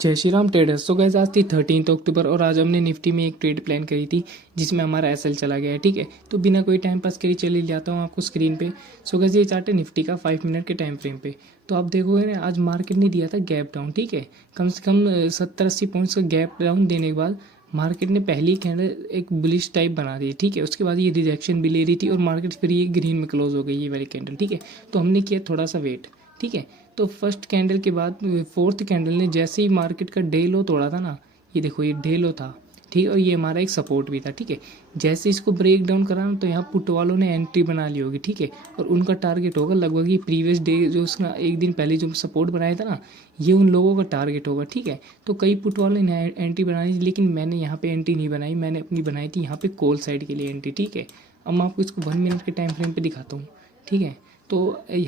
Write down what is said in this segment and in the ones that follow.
जय श्री राम ट्रेडर्स। सो गैस आज थी 13 अक्टूबर और आज हमने निफ्टी में एक ट्रेड प्लान करी थी जिसमें हमारा एसएल चला गया है। ठीक है, तो बिना कोई टाइम पास करे चले जाता हूँ आपको स्क्रीन पे। सो गैस ये चार्ट है निफ्टी का 5 मिनट के टाइम फ्रेम पे। तो आप देखोगे ना, आज मार्केट ने दिया था गैप डाउन। ठीक है, कम से कम 70-80 पॉइंट्स का गैप डाउन देने के बाद मार्केट ने पहली कैंडल एक बुलिश टाइप बना दी। ठीक है, उसके बाद ये रिजेक्शन भी ले रही थी और मार्केट फिर ये ग्रीन में क्लोज हो गई ये वाली कैंडल। ठीक है, तो हमने किया थोड़ा सा वेट। ठीक है, तो फर्स्ट कैंडल के बाद फोर्थ कैंडल ने जैसे ही मार्केट का डे लो तोड़ा था ना, ये देखो ये डे लो था। ठीक है, और ये हमारा एक सपोर्ट भी था। ठीक है, जैसे इसको ब्रेक डाउन करा ना, तो यहाँ पुट वालों ने एंट्री बना ली होगी। ठीक है, और उनका टारगेट होगा लगभग ये प्रीवियस डे जो उसका एक दिन पहले जो सपोर्ट बनाया था ना, ये उन लोगों का टारगेट होगा। ठीक है, तो कई पुट वालों ने एंट्री बनाई, लेकिन मैंने यहाँ पे एंट्री नहीं बनाई, मैंने अपनी बनाई थी यहाँ पे कॉल साइड के लिए एंट्री। ठीक है, अब मैं आपको इसको 1 मिनट के टाइम फ्रेम पे दिखाता हूँ। ठीक है, तो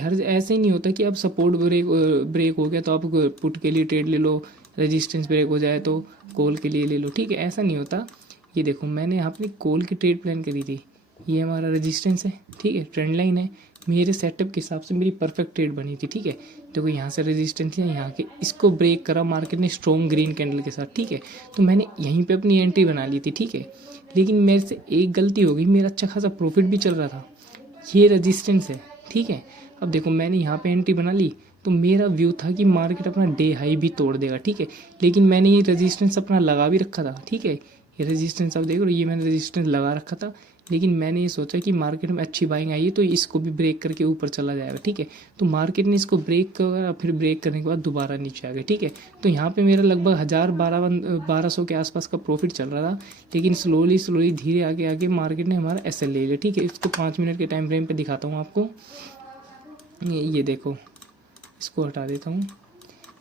हर ऐसे ही नहीं होता कि अब सपोर्ट ब्रेक हो गया तो आप पुट के लिए ट्रेड ले लो, रेजिस्टेंस ब्रेक हो जाए तो कॉल के लिए ले लो। ठीक है, ऐसा नहीं होता। ये देखो मैंने यहाँ पे कॉल की ट्रेड प्लान करी थी, ये हमारा रेजिस्टेंस है। ठीक है, ट्रेंड लाइन है, मेरे सेटअप के हिसाब से मेरी परफेक्ट ट्रेड बनी थी। ठीक है, देखो यहाँ से रेजिस्टेंस है, यहाँ के इसको ब्रेक करा मार्केट ने स्ट्रॉन्ग ग्रीन कैंडल के साथ। ठीक है, तो मैंने यहीं पे अपनी एंट्री बना ली थी। ठीक है, लेकिन मेरे से एक गलती हो गई, मेरा अच्छा खासा प्रॉफिट भी चल रहा था। ये रेजिस्टेंस है। ठीक है, अब देखो मैंने यहाँ पे एंट्री बना ली, तो मेरा व्यू था कि मार्केट अपना डे हाई भी तोड़ देगा। ठीक है, लेकिन मैंने ये रेजिस्टेंस अपना लगा भी रखा था। ठीक है, ये रेजिस्टेंस अब देखो, ये मैंने रेजिस्टेंस लगा रखा था, लेकिन मैंने ये सोचा कि मार्केट में अच्छी बाइंग आई है तो इसको भी ब्रेक करके ऊपर चला जाएगा। ठीक है, तो मार्केट ने इसको ब्रेक करा, फिर ब्रेक करने के बाद दोबारा नीचे आ गया। ठीक है, तो यहाँ पे मेरा लगभग 1200 के आसपास का प्रॉफिट चल रहा था, लेकिन स्लोली स्लोली धीरे आगे आगे मार्केट ने हमारा एसएल ले लिया। ठीक है, इसको 5 मिनट के टाइम फ्रेम पे दिखाता हूँ आपको। ये देखो, इसको हटा देता हूँ।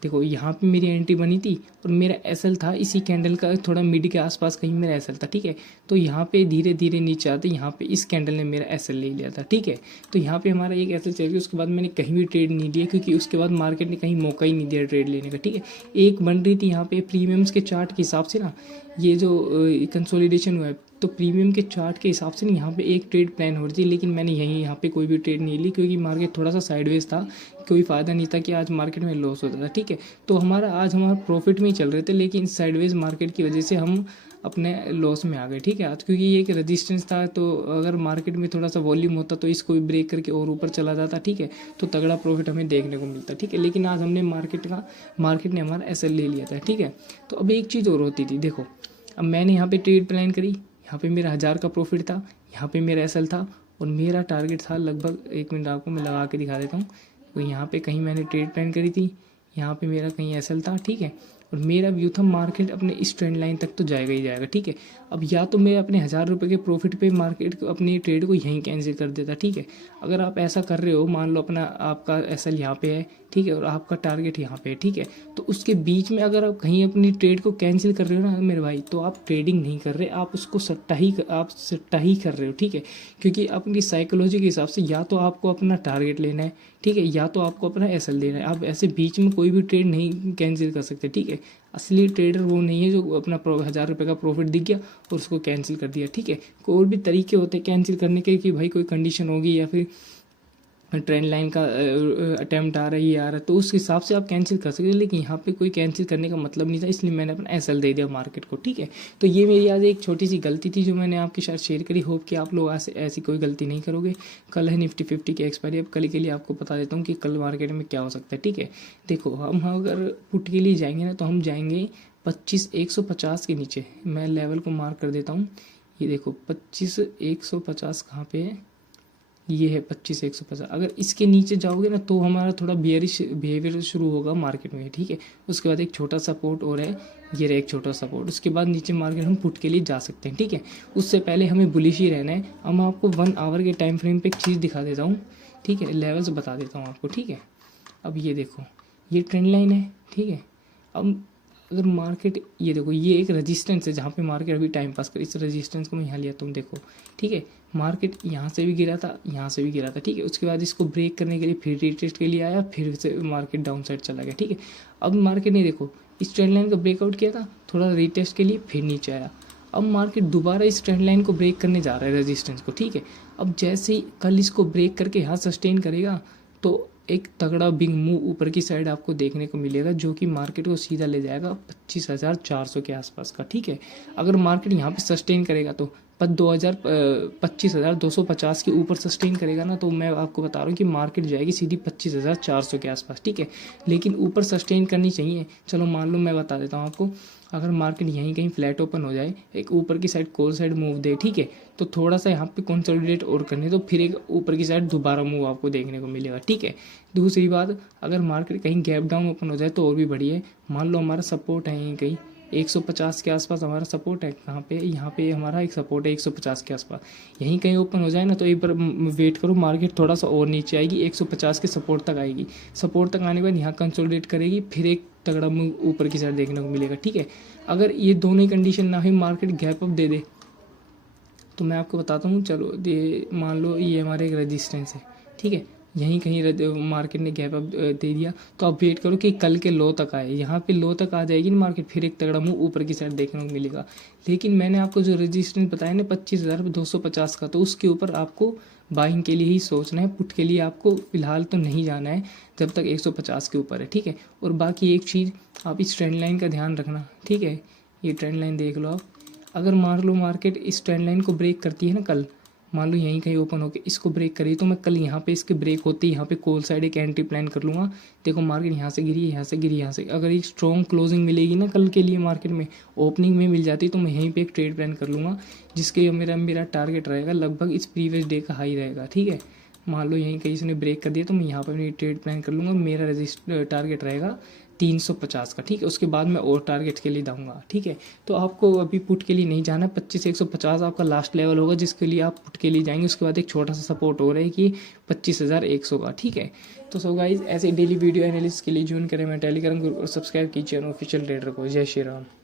देखो यहाँ पे मेरी एंट्री बनी थी और मेरा एसएल था इसी कैंडल का थोड़ा मिड के आसपास कहीं मेरा एसएल था। ठीक है, तो यहाँ पे धीरे धीरे नीचे आते यहाँ पे इस कैंडल ने मेरा एसएल ले लिया था। ठीक है, तो यहाँ पे हमारा एक एसएल चल गया, उसके बाद मैंने कहीं भी ट्रेड नहीं लिया क्योंकि उसके बाद मार्केट ने कहीं मौका ही नहीं दिया ट्रेड लेने का। ठीक है, एक बन रही थी यहाँ पे प्रीमियम्स के चार्ट के हिसाब से ना, ये जो कंसोलिडेशन हुआ है, तो प्रीमियम के चार्ट के हिसाब से यहाँ पे एक ट्रेड प्लान हो रही थी, लेकिन मैंने यहाँ पे कोई भी ट्रेड नहीं ली क्योंकि मार्केट थोड़ा सा साइडवेज था। कोई फ़ायदा नहीं था कि आज मार्केट में लॉस होता था। ठीक है, तो हमारा प्रॉफिट में ही चल रहे थे, लेकिन साइडवेज मार्केट की वजह से हम अपने लॉस में आ गए। ठीक है, आज क्योंकि ये एक रेजिस्टेंस था, तो अगर मार्केट में थोड़ा सा वॉल्यूम होता तो इसको भी ब्रेक करके और ऊपर चला जाता। ठीक है, तो तगड़ा प्रॉफिट हमें देखने को मिलता। ठीक है, लेकिन आज हमने मार्केट ने हमारा एसएल ले लिया था। ठीक है, तो अब एक चीज़ और होती थी। देखो अब मैंने यहाँ पे ट्रेड प्लान करी, यहाँ पे मेरा 1000 का प्रॉफिट था, यहाँ पे मेरा एसएल था और मेरा टारगेट था लगभग, 1 मिनट आपको मैं लगा के दिखा देता हूँ। तो यहाँ पे कहीं मैंने ट्रेड प्लान करी थी, यहाँ पे मेरा कहीं एसएल था। ठीक है, और मेरा व्यू था मार्केट अपने इस ट्रेंड लाइन तक तो जाएगा ही जाएगा। ठीक है, अब या तो मैं अपने 1000 रुपये के प्रॉफिट पे मार्केट को अपनी ट्रेड को यहीं कैंसिल कर देता। ठीक है, अगर आप ऐसा कर रहे हो, मान लो अपना आपका एसएल यहाँ पे है, ठीक है, और आपका टारगेट यहाँ पे है। ठीक है, तो उसके बीच में अगर आप कहीं अपनी ट्रेड को कैंसिल कर रहे हो ना मेरे भाई, तो आप ट्रेडिंग नहीं कर रहे, आप उसको सट्टा ही कर रहे हो। ठीक है, क्योंकि अपनी साइकोलॉजी के हिसाब से या तो आपको अपना टारगेट लेना है, ठीक है, या तो आपको अपना एसएल देना है। आप ऐसे बीच में कोई भी ट्रेड नहीं कैंसिल कर सकते। ठीक है, असली ट्रेडर वो नहीं है जो अपना 1000 रुपये का प्रॉफिट दिख गया और उसको कैंसिल कर दिया। ठीक है, और भी तरीके होते हैं कैंसिल करने के कि भाई कोई कंडीशन होगी या फिर ट्रेंड लाइन का अटैम्प्ट आ रही है, आ रहा है, तो उस हिसाब से आप कैंसिल कर सकते हैं, लेकिन यहाँ पे कोई कैंसिल करने का मतलब नहीं था, इसलिए मैंने अपना एसएल दे दिया मार्केट को। ठीक है, तो ये मेरी आज एक छोटी सी गलती थी जो मैंने आपके साथ शेयर करी। होप कि आप लोग ऐसी कोई गलती नहीं करोगे। कल है निफ्टी 50 की एक्सपायरी, अब कल के लिए आपको बता देता हूँ कि कल मार्केट में क्या हो सकता है। ठीक है, देखो हम अगर पुट के लिए जाएंगे ना, तो हम जाएंगे 150 के नीचे। मैं लेवल को मार्क कर देता हूँ, ये देखो 150 कहाँ पे है, ये है 150 अगर इसके नीचे जाओगे ना तो हमारा थोड़ा बियरिश बिहेवियर शुरू होगा मार्केट में। ठीक है, उसके बाद एक छोटा सपोर्ट और है, ये रहा एक छोटा सपोर्ट, उसके बाद नीचे मार्केट हम पुट के लिए जा सकते हैं। ठीक है, उससे पहले हमें बुलिश ही रहना है। अब मैं आपको 1 आवर के टाइम फ्रेम पे एक चीज़ दिखा देता हूँ। ठीक है, लेवल्स बता देता हूँ आपको। ठीक है, अब ये देखो, ये ट्रेंड लाइन है। ठीक है, अब अगर मार्केट, ये देखो ये एक रेजिस्टेंस है जहाँ पे मार्केट अभी टाइम पास कर, इस रेजिस्टेंस को मैं यहाँ लिया, तुम देखो। ठीक है, मार्केट यहाँ से भी गिरा था, यहाँ से भी गिरा था। ठीक है, उसके बाद इसको ब्रेक करने के लिए फिर रीटेस्ट के लिए आया, फिर से मार्केट डाउन साइड चला गया। ठीक है, अब मार्केट ने देखो इस ट्रेंड लाइन का ब्रेकआउट किया था, थोड़ा रीटेस्ट के लिए फिर नीचे आया। अब मार्केट दोबारा इस ट्रेंड लाइन को ब्रेक करने जा रहा है, रेजिस्टेंस को। ठीक है, अब जैसे ही कल इसको ब्रेक करके यहाँ सस्टेन करेगा तो एक तगड़ा बिग मूव ऊपर की साइड आपको देखने को मिलेगा, जो कि मार्केट को सीधा ले जाएगा 25,400 के आसपास का, ठीक है। अगर मार्केट यहाँ पे सस्टेन करेगा तो 25,250 के ऊपर सस्टेन करेगा ना, तो मैं आपको बता रहा हूँ कि मार्केट जाएगी सीधी 25,400 के आसपास, ठीक है। लेकिन ऊपर सस्टेन करनी चाहिए। चलो मान लो मैं बता देता हूँ आपको, अगर मार्केट यहीं कहीं फ्लैट ओपन हो जाए, एक ऊपर की साइड कॉल साइड मूव दे, ठीक है, तो थोड़ा सा यहाँ पे कंसोलिडेट और करने, तो फिर एक ऊपर की साइड दोबारा मूव आपको देखने को मिलेगा, ठीक है। दूसरी बात, अगर मार्केट कहीं गैप डाउन ओपन हो जाए तो और भी बढ़िया है। मान लो हमारा सपोर्ट है यहीं कहीं 150 के आसपास हमारा सपोर्ट है, कहाँ पे, यहाँ पे हमारा एक सपोर्ट है 150 के आसपास, यहीं कहीं ओपन हो जाए ना, तो एक बार वेट करो, मार्केट थोड़ा सा और नीचे आएगी, 150 के सपोर्ट तक आएगी। सपोर्ट तक आने के बाद यहाँ कंसोलिडेट करेगी, फिर एक तगड़ा मूव ऊपर की साइड देखने को मिलेगा, ठीक है। अगर ये दोनों ही कंडीशन ना हुई, मार्केट गैप अप दे दे, तो मैं आपको बताता हूँ। चलो ये मान लो ये हमारे एक रेजिस्टेंस है, ठीक है, यहीं कहीं मार्केट ने गैप अप दे दिया, तो आप वेट करो कि कल के लो तक आए। यहाँ पे लो तक आ जाएगी ना मार्केट, फिर एक तगड़ा मुंह ऊपर की साइड देखने को मिलेगा। लेकिन मैंने आपको जो रेजिस्टेंस बताया ना 25,250 का, तो उसके ऊपर आपको बाइंग के लिए ही सोचना है, पुट के लिए आपको फिलहाल तो नहीं जाना है जब तक 150 के ऊपर है, ठीक है। और बाकी एक चीज़, आप इस ट्रेंड लाइन का ध्यान रखना, ठीक है। ये ट्रेंड लाइन देख लो आप, अगर मान लो मार्केट इस ट्रेंड लाइन को ब्रेक करती है ना कल, मान लो यहीं कहीं ओपन होकर इसको ब्रेक करी, तो मैं कल यहाँ पे इसके ब्रेक होते ही यहाँ पे कॉल साइड एक एंट्री प्लान कर लूँगा। देखो मार्केट यहाँ से गिरी, यहाँ से गिरी, यहाँ से, अगर एक स्ट्रॉन्ग क्लोजिंग मिलेगी ना कल के लिए मार्केट में, ओपनिंग में मिल जाती, तो मैं यहीं पे एक ट्रेड प्लान कर लूँगा, जिसके मेरा टारगेट रहेगा लगभग इस प्रीवियस डे का हाई रहेगा, ठीक है। मान लो यहीं कहीं इसने ब्रेक कर दिया, तो मैं यहाँ पर अपनी ट्रेड प्लान कर लूँगा, मेरा टारगेट रहेगा 350 का, ठीक है। उसके बाद मैं और टारगेट के लिए जाऊँगा, ठीक है। तो आपको अभी पुट के लिए नहीं जाना, 25 से 150 आपका लास्ट लेवल होगा जिसके लिए आप पुट के लिए जाएंगे। उसके बाद एक छोटा सा सपोर्ट हो रहा है कि 25,100 का, ठीक है। तो सो गाइज, ऐसे डेली वीडियो एनालिसिस के लिए ज्वाइन करें मैं टेलीग्राम ग्रुप और सब्सक्राइब कीजिए ऑफिशियल ट्रेडर को। जय श्री राम।